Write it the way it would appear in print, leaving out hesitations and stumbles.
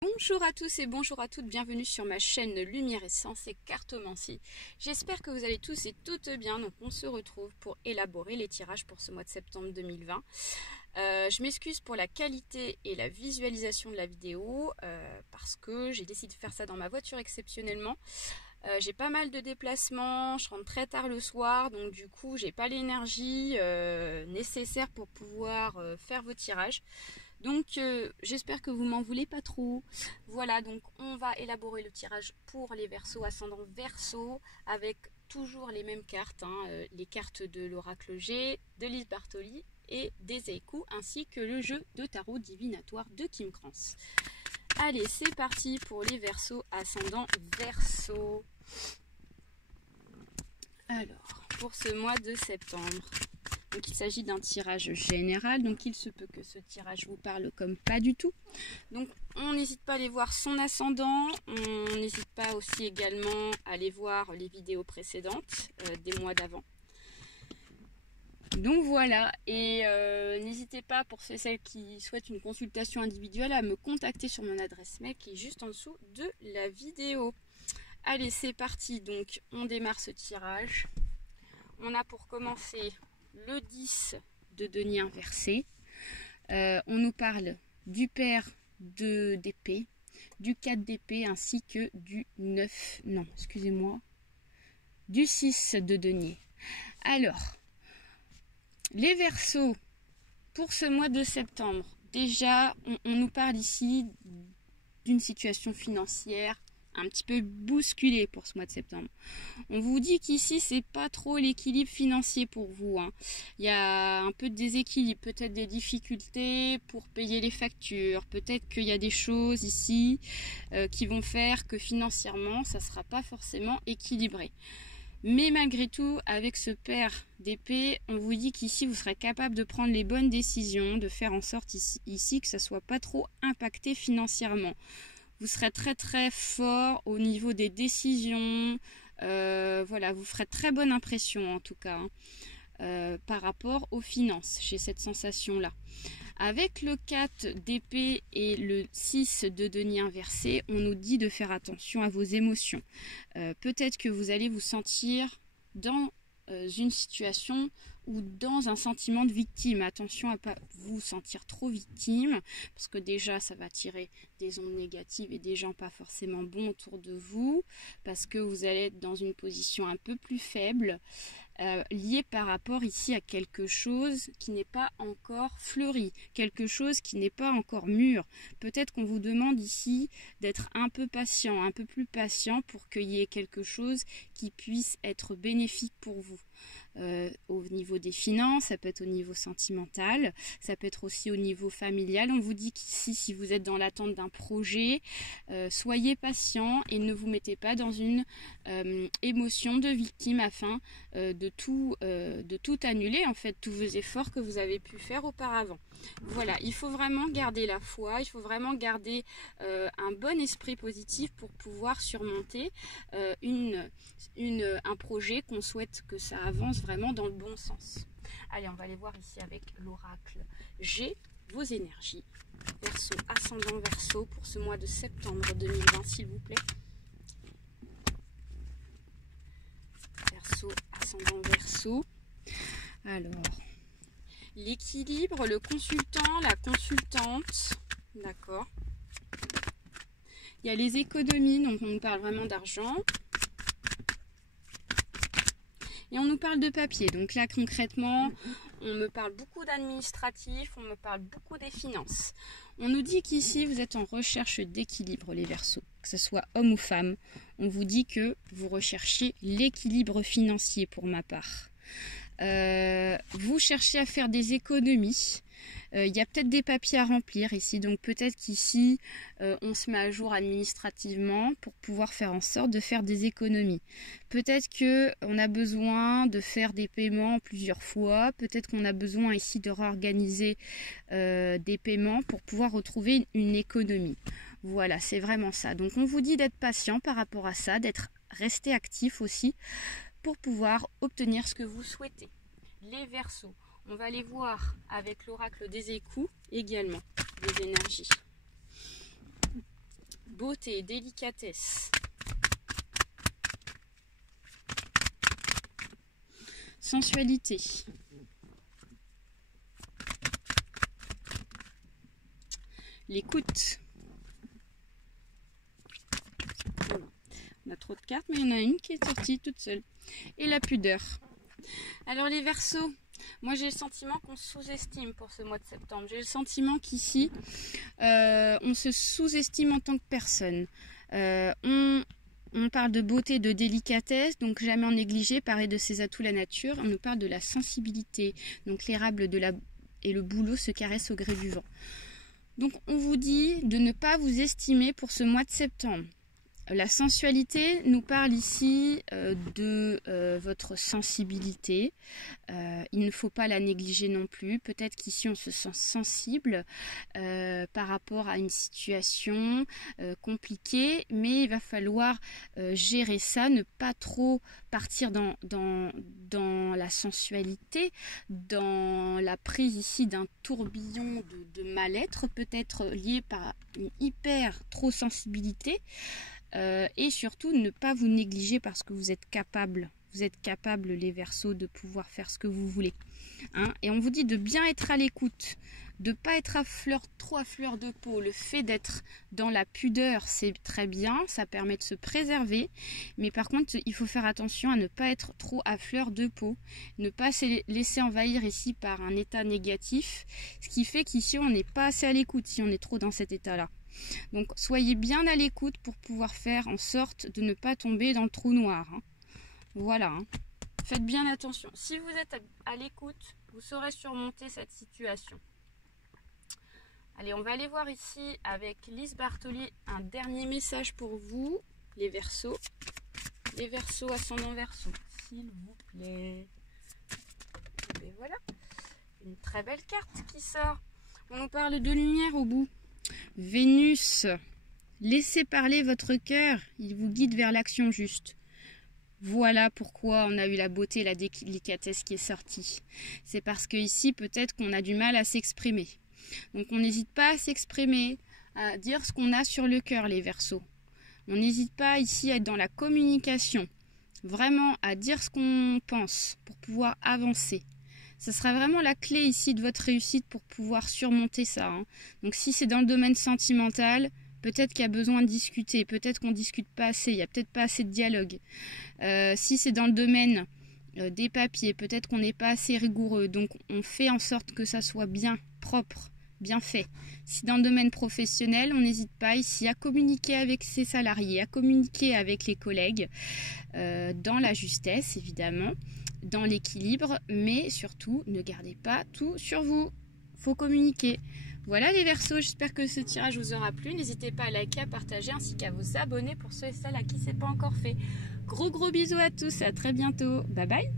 Bonjour à tous et bonjour à toutes, bienvenue sur ma chaîne Lumière Essence et Cartomancie. J'espère que vous allez tous et toutes bien, donc on se retrouve pour élaborer les tirages pour ce mois de septembre 2020. Je m'excuse pour la qualité et la visualisation de la vidéo parce que j'ai décidé de faire ça dans ma voiture exceptionnellement. J'ai pas mal de déplacements, je rentre très tard le soir, donc du coup j'ai pas l'énergie nécessaire pour pouvoir faire vos tirages. Donc j'espère que vous m'en voulez pas trop. Voilà, donc on va élaborer le tirage pour les Verseaux, ascendant Verseau, avec toujours les mêmes cartes, les cartes de l'oracle G, de Lise Bartoli et des Eiku, ainsi que le jeu de tarot divinatoire de Kim Krans. Allez, c'est parti pour les Verseaux, ascendant Verseau. Alors, pour ce mois de septembre, donc il s'agit d'un tirage général, donc il se peut que ce tirage vous parle comme pas du tout. Donc on n'hésite pas à aller voir son ascendant, on n'hésite pas aussi également à aller voir les vidéos précédentes des mois d'avant. Donc voilà, et n'hésitez pas pour celles qui souhaitent une consultation individuelle à me contacter sur mon adresse mail qui est juste en dessous de la vidéo. Allez, c'est parti, donc on démarre ce tirage. On a pour commencer le 10 de denier inversé. On nous parle du pair d'épée, du 4 d'épée ainsi que du 9, non, excusez-moi, du 6 de denier. Alors, les Verseaux, pour ce mois de septembre, déjà, on nous parle ici d'une situation financière un petit peu bousculé pour ce mois de septembre. On vous dit qu'ici c'est pas trop l'équilibre financier pour vous. Il y a un peu de déséquilibre, peut-être des difficultés pour payer les factures, peut-être qu'il y a des choses ici qui vont faire que financièrement ça sera pas forcément équilibré. Mais malgré tout, avec ce pair d'épée, on vous dit qu'ici vous serez capable de prendre les bonnes décisions, de faire en sorte ici que ça soit pas trop impacté financièrement. Vous serez très très fort au niveau des décisions, voilà, vous ferez très bonne impression en tout cas par rapport aux finances, j'ai cette sensation là. Avec le 4 d'épée et le 6 de denier inversé, on nous dit de faire attention à vos émotions. Peut-être que vous allez vous sentir dans une situation ou dans un sentiment de victime. Attention à ne pas vous sentir trop victime, parce que déjà ça va attirer des ondes négatives et des gens pas forcément bons autour de vous, parce que vous allez être dans une position un peu plus faible, lié par rapport ici à quelque chose qui n'est pas encore fleuri, quelque chose qui n'est pas encore mûr. Peut-être qu'on vous demande ici d'être un peu patient, un peu plus patient pour qu'il y ait quelque chose qui puisse être bénéfique pour vous. Au niveau des finances, ça peut être au niveau sentimental, ça peut être aussi au niveau familial. On vous dit qu'ici, si vous êtes dans l'attente d'un projet, soyez patient et ne vous mettez pas dans une émotion de victime afin de tout annuler, en fait, tous vos efforts que vous avez pu faire auparavant. Voilà, il faut vraiment garder la foi, il faut vraiment garder un bon esprit positif pour pouvoir surmonter un projet qu'on souhaite que ça avance vraiment dans le bon sens. Allez, on va aller voir ici avec l'oracle G, vos énergies. Verseau, ascendant Verseau pour ce mois de septembre 2020, s'il vous plaît. Verseau, ascendant Verseau. Alors, l'équilibre, le consultant, la consultante, d'accord. Il y a les économies, donc on nous parle vraiment d'argent. Et on nous parle de papier, donc là concrètement, on me parle beaucoup d'administratif, on me parle beaucoup des finances. On nous dit qu'ici vous êtes en recherche d'équilibre les Verseaux, que ce soit homme ou femme. On vous dit que vous recherchez l'équilibre financier pour ma part. Vous cherchez à faire des économies. Il y a peut-être des papiers à remplir ici, donc peut-être qu'ici on se met à jour administrativement pour pouvoir faire en sorte de faire des économies. Peut-être qu'on a besoin de faire des paiements plusieurs fois, peut-être qu'on a besoin ici de réorganiser des paiements pour pouvoir retrouver une économie. Voilà, c'est vraiment ça. Donc on vous dit d'être patient par rapport à ça, d'être resté actif aussi pour pouvoir obtenir ce que vous souhaitez. Les Verseaux. On va aller voir avec l'oracle des Eiku également les énergies. beauté, délicatesse. Sensualité. L'écoute. Voilà. On a trop de cartes, mais il y en a une qui est sortie toute seule. Et la pudeur. Alors les Verseaux, moi j'ai le sentiment qu'on sous-estime pour ce mois de septembre. J'ai le sentiment qu'ici, on se sous-estime en tant que personne. On parle de beauté, de délicatesse, donc jamais en négliger, parler de ses atouts la nature. On nous parle de la sensibilité, donc l'érable et le bouleau se caressent au gré du vent. Donc on vous dit de ne pas vous estimer pour ce mois de septembre. La sensualité nous parle ici de votre sensibilité. Il ne faut pas la négliger non plus. Peut-être qu'ici on se sent sensible par rapport à une situation compliquée, mais il va falloir gérer ça, ne pas trop partir dans la sensualité, dans la prise ici d'un tourbillon de mal-être, peut-être lié par une hyper trop sensibilité. Et surtout ne pas vous négliger parce que vous êtes capable les Verseaux de pouvoir faire ce que vous voulez, hein. Et on vous dit de bien être à l'écoute, de pas être trop à fleur de peau. Le fait d'être dans la pudeur, c'est très bien, ça permet de se préserver, mais par contre il faut faire attention à ne pas être trop à fleur de peau, ne pas se laisser envahir ici par un état négatif, ce qui fait qu'ici on n'est pas assez à l'écoute si on est trop dans cet état là. Donc soyez bien à l'écoute pour pouvoir faire en sorte de ne pas tomber dans le trou noir, hein. Voilà, hein. Faites bien attention. Si vous êtes à l'écoute, vous saurez surmonter cette situation. Allez, on va aller voir ici avec Lise Bartoli un dernier message pour vous, les Verseaux. Les Verseaux, ascendant Verseau, s'il vous plaît. Et voilà, une très belle carte qui sort. On nous parle de lumière au bout. Vénus, laissez parler votre cœur, il vous guide vers l'action juste. Voilà pourquoi on a eu la beauté et la délicatesse qui est sortie. C'est parce que ici peut-être qu'on a du mal à s'exprimer. Donc on n'hésite pas à s'exprimer, à dire ce qu'on a sur le cœur, les Verseaux. On n'hésite pas ici à être dans la communication, vraiment à dire ce qu'on pense pour pouvoir avancer. Ce sera vraiment la clé ici de votre réussite pour pouvoir surmonter ça, hein. Donc si c'est dans le domaine sentimental, peut-être qu'il y a besoin de discuter, peut-être qu'on ne discute pas assez, il n'y a peut-être pas assez de dialogue. Si c'est dans le domaine des papiers, peut-être qu'on n'est pas assez rigoureux, donc on fait en sorte que ça soit bien propre, bien fait. Si dans le domaine professionnel, on n'hésite pas ici à communiquer avec ses salariés, à communiquer avec les collègues, dans la justesse évidemment, dans l'équilibre, mais surtout ne gardez pas tout sur vous, faut communiquer. Voilà les Verseaux, j'espère que ce tirage vous aura plu. N'hésitez pas à liker, à partager ainsi qu'à vous abonner pour ceux et celles à qui c'est pas encore fait. Gros bisous à tous et à très bientôt. Bye bye.